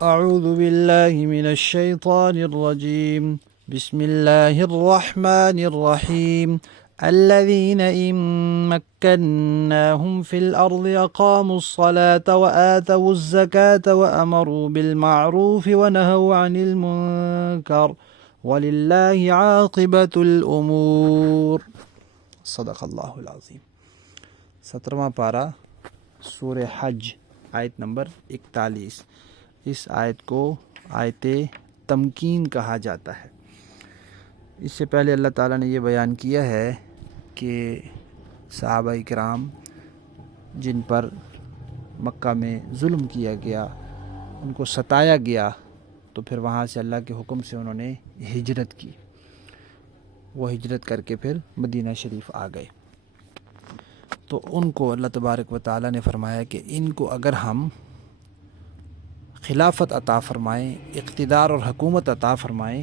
أعوذ بالله من الشيطان الرجيم بسم الله الرحمن الرحيم الذين إن مكناهم في الأرض أقاموا الصلاة وآتوا الزكاة وأمروا بالمعروف ونهوا عن المنكر ولله عاقبة الأمور صدق اللہ العظیم۔ 17واں پارہ سورہ حج آیت نمبر 41۔ اس آیت کو آیت تمکین کہا جاتا ہے۔ اس سے پہلے اللہ تعالیٰ نے یہ بیان کیا ہے کہ صحابہ کرام جن پر مکہ میں ظلم کیا گیا، ان کو ستایا گیا، تو پھر وہاں سے اللہ کے حکم سے انہوں نے ہجرت کی۔ وہ ہجرت کر کے پھر مدینہ شریف آ گئے، تو ان کو اللہ تبارک و تعالیٰ نے فرمایا کہ ان کو اگر ہم خلافت عطا فرمائیں، اقتدار اور حکومت عطا فرمائیں،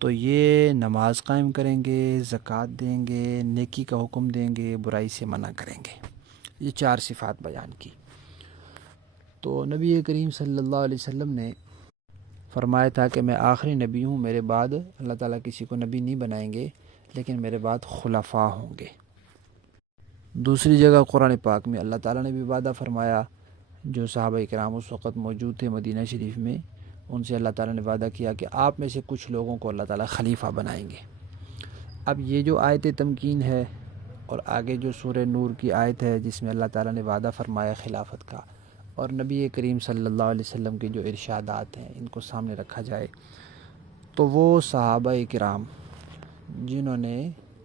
تو یہ نماز قائم کریں گے، زکوٰۃ دیں گے، نیکی کا حکم دیں گے، برائی سے منع کریں گے۔ یہ 4 صفات بیان کی۔ تو نبی کریم صلی اللہ علیہ وسلم نے فرمایا تھا کہ میں آخری نبی ہوں، میرے بعد اللہ تعالیٰ کسی کو نبی نہیں بنائیں گے، لیکن میرے بعد خلفاء ہوں گے۔ دوسری جگہ قرآن پاک میں اللہ تعالیٰ نے بھی وعدہ فرمایا، جو صحابہ کرام اس وقت موجود تھے مدینہ شریف میں، ان سے اللہ تعالیٰ نے وعدہ کیا کہ آپ میں سے کچھ لوگوں کو اللہ تعالیٰ خلیفہ بنائیں گے۔ اب یہ جو آیت تمکین ہے اور آگے جو سورہ نور کی آیت ہے جس میں اللہ تعالیٰ نے وعدہ فرمایا خلافت کا، اور نبی کریم صلی اللہ علیہ وسلم کے جو ارشادات ہیں ان کو سامنے رکھا جائے، تو وہ صحابہ کرام جنہوں نے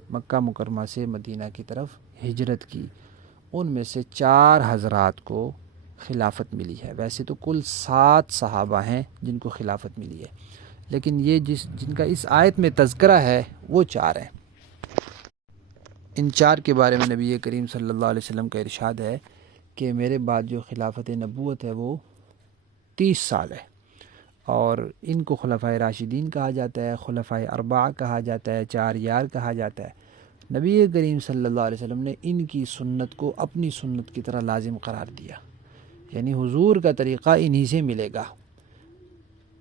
مکہ مکرمہ سے مدینہ کی طرف ہجرت کی، ان میں سے 4 حضرات کو خلافت ملی ہے۔ ویسے تو کل 7 صحابہ ہیں جن کو خلافت ملی ہے، لیکن یہ جن کا اس آیت میں تذکرہ ہے وہ 4 ہیں۔ ان 4 کے بارے میں نبی کریم صلی اللہ علیہ وسلم کا ارشاد ہے کہ میرے بعد جو خلافت نبوت ہے وہ 30 سال ہے، اور ان کو خلفائے راشدین کہا جاتا ہے، خلفائے اربعہ کہا جاتا ہے، 4 یار کہا جاتا ہے۔ نبی کریم صلی اللہ علیہ وسلم نے ان کی سنت کو اپنی سنت کی طرح لازم قرار دیا، یعنی حضور کا طریقہ انہی سے ملے گا۔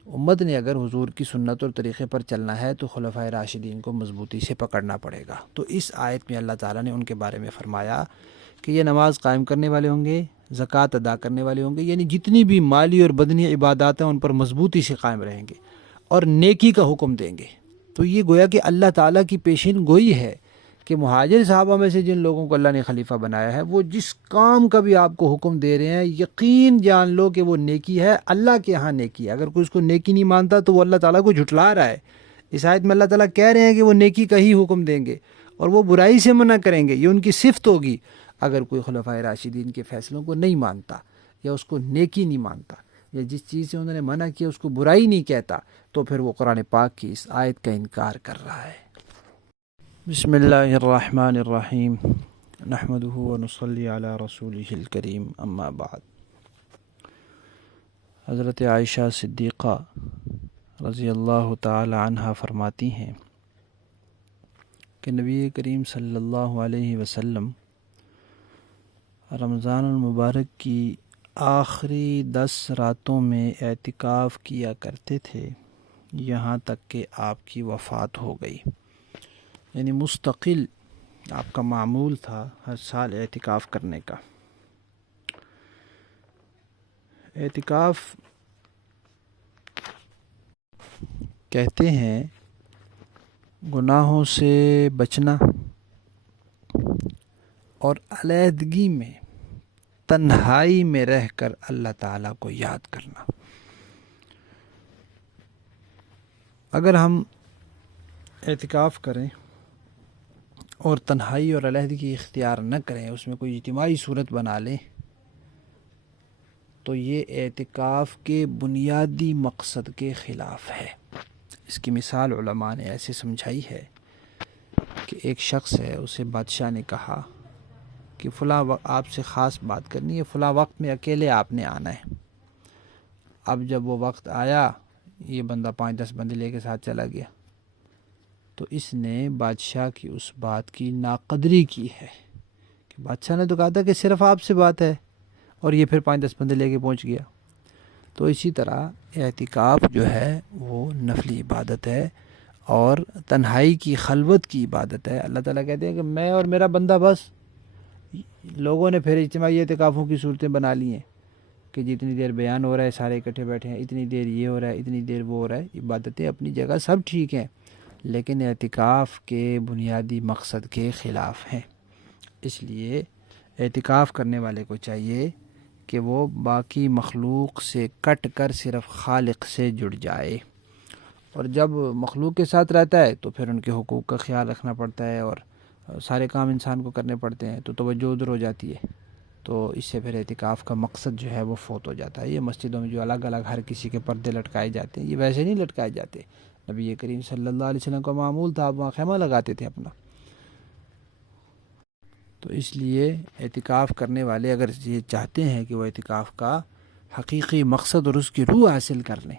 امت نے اگر حضور کی سنت اور طریقے پر چلنا ہے تو خلفائے راشدین کو مضبوطی سے پکڑنا پڑے گا۔ تو اس آیت میں اللہ تعالیٰ نے ان کے بارے میں فرمایا کہ یہ نماز قائم کرنے والے ہوں گے، زکوٰۃ ادا کرنے والے ہوں گے، یعنی جتنی بھی مالی اور بدنی عبادات ہیں ان پر مضبوطی سے قائم رہیں گے، اور نیکی کا حکم دیں گے۔ تو یہ گویا کہ اللہ تعالیٰ کی پیشین گوئی ہے کہ مہاجر صحابہ میں سے جن لوگوں کو اللہ نے خلیفہ بنایا ہے، وہ جس کام کا بھی آپ کو حکم دے رہے ہیں، یقین جان لو کہ وہ نیکی ہے، اللہ کے ہاں نیکی ہے۔ اگر کوئی اس کو نیکی نہیں مانتا تو وہ اللہ تعالیٰ کو جھٹلا رہا ہے۔ اس آیت میں اللہ تعالیٰ کہہ رہے ہیں کہ وہ نیکی کا ہی حکم دیں گے اور وہ برائی سے منع کریں گے، یہ ان کی صفت ہوگی۔ اگر کوئی خلفائے راشدین کے فیصلوں کو نہیں مانتا، یا اس کو نیکی نہیں مانتا، یا جس چیز سے انہوں نے منع کیا اس کو برائی نہیں کہتا، تو پھر وہ قرآن پاک کی اس آیت کا انکار کر رہا ہے۔ بسم اللہ الرحمن الرحیم، نحمدہ ونصلی علی رسولہ الکریم، اما بعد۔ حضرت عائشہ صدیقہ رضی اللہ تعالی عنہ فرماتی ہیں کہ نبی کریم صلی اللہ علیہ وسلم رمضان المبارک کی آخری 10 راتوں میں اعتکاف کیا کرتے تھے، یہاں تک کہ آپ کی وفات ہو گئی۔ یعنی مستقل آپ کا معمول تھا ہر سال اعتکاف کرنے کا۔ اعتکاف کہتے ہیں گناہوں سے بچنا اور علیحدگی میں، تنہائی میں رہ کر اللہ تعالیٰ کو یاد کرنا۔ اگر ہم اعتکاف کریں اور تنہائی اور علیحدگی اختیار نہ کریں، اس میں کوئی اجتماعی صورت بنا لیں، تو یہ اعتکاف کے بنیادی مقصد کے خلاف ہے۔ اس کی مثال علماء نے ایسے سمجھائی ہے کہ ایک شخص ہے، اسے بادشاہ نے کہا کہ فلاں آپ سے خاص بات کرنی ہے، فلاں وقت میں اکیلے آپ نے آنا ہے۔ اب جب وہ وقت آیا، یہ بندہ 5-10 بندے لے کے ساتھ چلا گیا، تو اس نے بادشاہ کی اس بات کی ناقدری کی ہے کہ بادشاہ نے تو کہا تھا کہ صرف آپ سے بات ہے، اور یہ پھر 5-10 بندے لے کے پہنچ گیا۔ تو اسی طرح اعتکاف جو ہے وہ نفلی عبادت ہے اور تنہائی کی خلوت کی عبادت ہے۔ اللہ تعالیٰ کہتے ہیں کہ میں اور میرا بندہ بس۔ لوگوں نے پھر اجتماعی اعتکافوں کی صورتیں بنا لی ہیں کہ جتنی دیر بیان ہو رہا ہے سارے اکٹھے بیٹھے ہیں، اتنی دیر یہ ہو رہا ہے، اتنی دیر وہ ہو رہا ہے۔ عبادتیں اپنی جگہ سب ٹھیک ہیں، لیکن اعتکاف کے بنیادی مقصد کے خلاف ہیں۔ اس لیے اعتکاف کرنے والے کو چاہیے کہ وہ باقی مخلوق سے کٹ کر صرف خالق سے جڑ جائے، اور جب مخلوق کے ساتھ رہتا ہے تو پھر ان کے حقوق کا خیال رکھنا پڑتا ہے اور سارے کام انسان کو کرنے پڑتے ہیں، تو توجہ ادھر ہو جاتی ہے، تو اس سے پھر اعتکاف کا مقصد جو ہے وہ فوت ہو جاتا ہے۔ یہ مسجدوں میں جو الگ الگ ہر کسی کے پردے لٹکائے جاتے ہیں، یہ ویسے نہیں لٹکائے جاتے۔ نبی کریم صلی اللہ علیہ وسلم کا معمول تھا، آپ وہاں خیمہ لگاتے تھے اپنا۔ تو اس لیے اعتکاف کرنے والے اگر یہ چاہتے ہیں کہ وہ اعتکاف کا حقیقی مقصد اور اس کی روح حاصل کر لیں،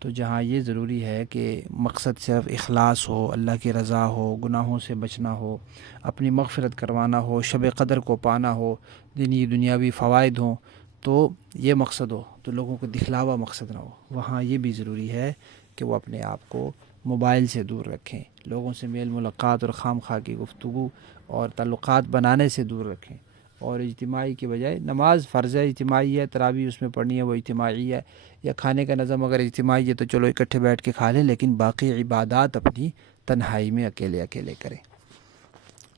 تو جہاں یہ ضروری ہے کہ مقصد صرف اخلاص ہو، اللہ کی رضا ہو، گناہوں سے بچنا ہو، اپنی مغفرت کروانا ہو، شب قدر کو پانا ہو، دینی دنیاوی فوائد ہوں، تو یہ مقصد ہو، تو لوگوں کو دکھلاوا مقصد نہ ہو۔ وہاں یہ بھی ضروری ہے کہ وہ اپنے آپ کو موبائل سے دور رکھیں، لوگوں سے میل ملاقات اور خام خواہ کی گفتگو اور تعلقات بنانے سے دور رکھیں، اور اجتماعی کے بجائے نماز فرض ہے، اجتماعی ہے، تراویح اس میں پڑھنی ہے وہ اجتماعی ہے، یا کھانے کا نظم اگر اجتماعی ہے تو چلو اکٹھے بیٹھ کے کھا لیں، لیکن باقی عبادات اپنی تنہائی میں اکیلے اکیلے کریں۔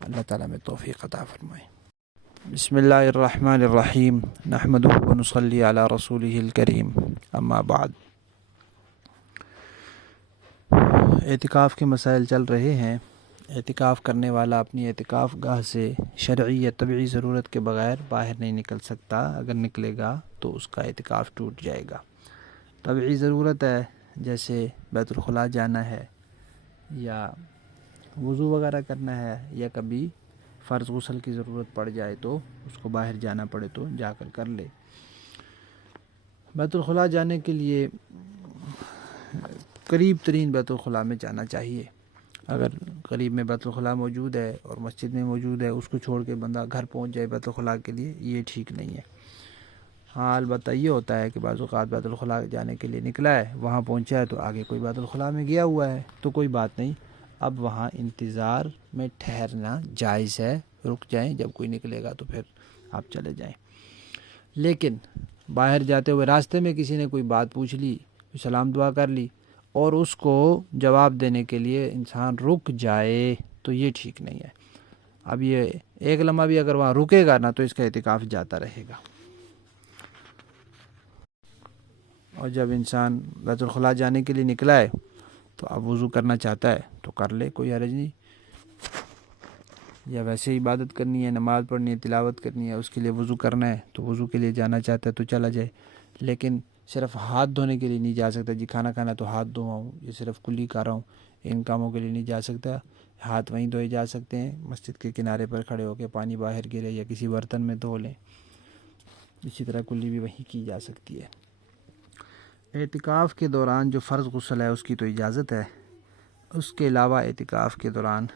اللہ تعالیٰ میں توفیق عطا فرمائے۔ بسم اللہ الرحمن الرحیم، نحمدہ ونصلی علی رسولہ الکریم، اما بعد۔ اعتکاف کے مسائل چل رہے ہیں۔ اعتکاف کرنے والا اپنی اعتکاف گاہ سے شرعی یا طبعی ضرورت کے بغیر باہر نہیں نکل سکتا، اگر نکلے گا تو اس کا اعتکاف ٹوٹ جائے گا۔ طبعی ضرورت ہے، جیسے بیت الخلاء جانا ہے یا وضو وغیرہ کرنا ہے، یا کبھی فرض غسل کی ضرورت پڑ جائے تو اس کو باہر جانا پڑے تو جا کر لے۔ بیت الخلاء جانے کے لیے قریب ترین بیت الخلاء میں جانا چاہیے۔ اگر قریب میں بیت الخلاء موجود ہے اور مسجد میں موجود ہے، اس کو چھوڑ کے بندہ گھر پہنچ جائے بیت الخلاء کے لیے، یہ ٹھیک نہیں ہے۔ ہاں البتہ یہ ہوتا ہے کہ بعض اوقات بیت الخلاء جانے کے لیے نکلا ہے، وہاں پہنچا ہے تو آگے کوئی بیت الخلاء میں گیا ہوا ہے، تو کوئی بات نہیں، اب وہاں انتظار میں ٹھہرنا جائز ہے، رک جائیں، جب کوئی نکلے گا تو پھر آپ چلے جائیں۔ لیکن باہر جاتے ہوئے راستے میں کسی نے کوئی بات پوچھ لی، سلام دعا کر لی، اور اس کو جواب دینے کے لیے انسان رک جائے تو یہ ٹھیک نہیں ہے۔ اب یہ ایک لمحہ بھی اگر وہاں رکے گا نا تو اس کا اعتکاف جاتا رہے گا۔ اور جب انسان بیت الخلاء جانے کے لیے نکلا ہے تو اب وضو کرنا چاہتا ہے تو کر لے، کوئی حرج نہیں، یا ویسے عبادت کرنی ہے، نماز پڑھنی ہے، تلاوت کرنی ہے، اس کے لیے وضو کرنا ہے تو وضو کے لیے جانا چاہتا ہے تو چلا جائے، لیکن صرف ہاتھ دھونے کے لیے نہیں جا سکتا، جی کھانا کھانا تو ہاتھ دھواؤں، یہ صرف کلی کر رہا ہوں، ان کاموں کے لیے نہیں جا سکتا۔ ہاتھ وہیں دھوئے جا سکتے ہیں، مسجد کے کنارے پر کھڑے ہو کے پانی باہر گرے یا کسی برتن میں دھو لیں، اسی طرح کلی بھی وہیں کی جا سکتی ہے۔ اعتکاف کے دوران جو فرض غسل ہے اس کی تو اجازت ہے، اس کے علاوہ اعتکاف کے دوران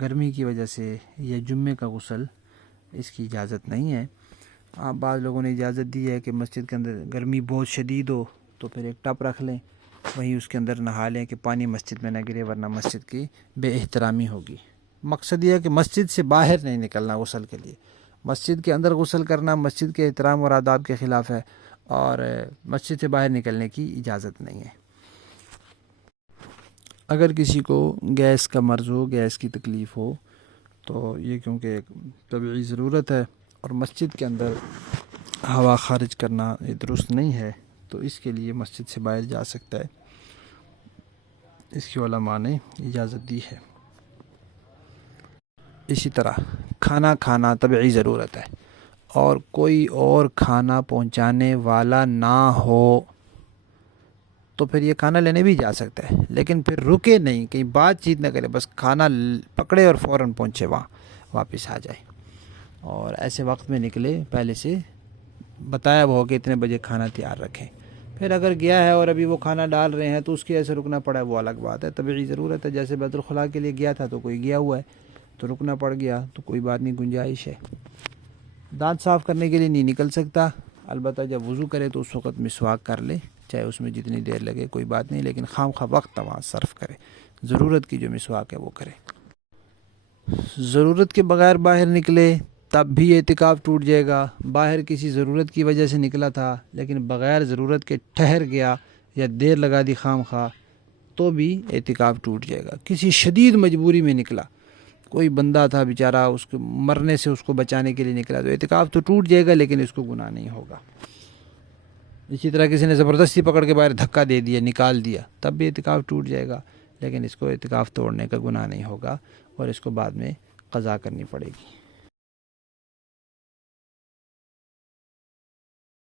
گرمی کی وجہ سے یا جمعے کا غسل اس کی اجازت نہیں ہے۔ بعض لوگوں نے اجازت دی ہے کہ مسجد کے اندر گرمی بہت شدید ہو تو پھر ایک ٹب رکھ لیں، وہیں اس کے اندر نہا لیں کہ پانی مسجد میں نہ گرے، ورنہ مسجد کی بے احترامی ہوگی۔ مقصد یہ ہے کہ مسجد سے باہر نہیں نکلنا غسل کے لیے، مسجد کے اندر غسل کرنا مسجد کے احترام اور آداب کے خلاف ہے، اور مسجد سے باہر نکلنے کی اجازت نہیں ہے۔ اگر کسی کو گیس کا مرض ہو، گیس کی تکلیف ہو، تو یہ کیونکہ ایک طبعی ضرورت ہے اور مسجد کے اندر ہوا خارج کرنا یہ درست نہیں ہے، تو اس کے لیے مسجد سے باہر جا سکتا ہے، اس کی علماء نے اجازت دی ہے۔ اسی طرح کھانا کھانا طبعی ضرورت ہے، اور کوئی اور کھانا پہنچانے والا نہ ہو تو پھر یہ کھانا لینے بھی جا سکتا ہے، لیکن پھر رکے نہیں، کہیں بات چیت نہ کرے، بس کھانا پکڑے اور فوراً پہنچے وہاں، واپس آ جائے، اور ایسے وقت میں نکلے پہلے سے بتایا وہ ہو کہ اتنے بجے کھانا تیار رکھیں۔ پھر اگر گیا ہے اور ابھی وہ کھانا ڈال رہے ہیں تو اس کی وجہ سے رکنا پڑا ہے، وہ الگ بات ہے، طبعی ضرورت ہے، جیسے بیت الخلاء کے لیے گیا تھا تو کوئی گیا ہوا ہے تو رکنا پڑ گیا تو کوئی بات نہیں، گنجائش ہے۔ دانت صاف کرنے کے لیے نہیں نکل سکتا، البتہ جب وضو کرے تو اس وقت مسواک کر لے، چاہے اس میں جتنی دیر لگے کوئی بات نہیں، لیکن خام خواہ وقت وہاں صرف کرے، ضرورت کی جو مسواک ہے وہ کرے۔ ضرورت کے بغیر باہر نکلے تب بھی اعتکاف ٹوٹ جائے گا۔ باہر کسی ضرورت کی وجہ سے نکلا تھا لیکن بغیر ضرورت کے ٹھہر گیا یا دیر لگا دی خام خواہ تو بھی اعتکاف ٹوٹ جائے گا۔ کسی شدید مجبوری میں نکلا، کوئی بندہ تھا بیچارہ، اس کو مرنے سے اس کو بچانے کے لیے نکلا، تو اعتکاف تو ٹوٹ جائے گا لیکن اس کو گناہ نہیں ہوگا۔ اسی طرح کسی نے زبردستی پکڑ کے باہر دھکا دے دیا، نکال دیا، تب بھی اعتکاف ٹوٹ جائے گا لیکن اس کو اعتکاف توڑنے کا گناہ نہیں ہوگا اور اس کو بعد میں قضا کرنی پڑے گی۔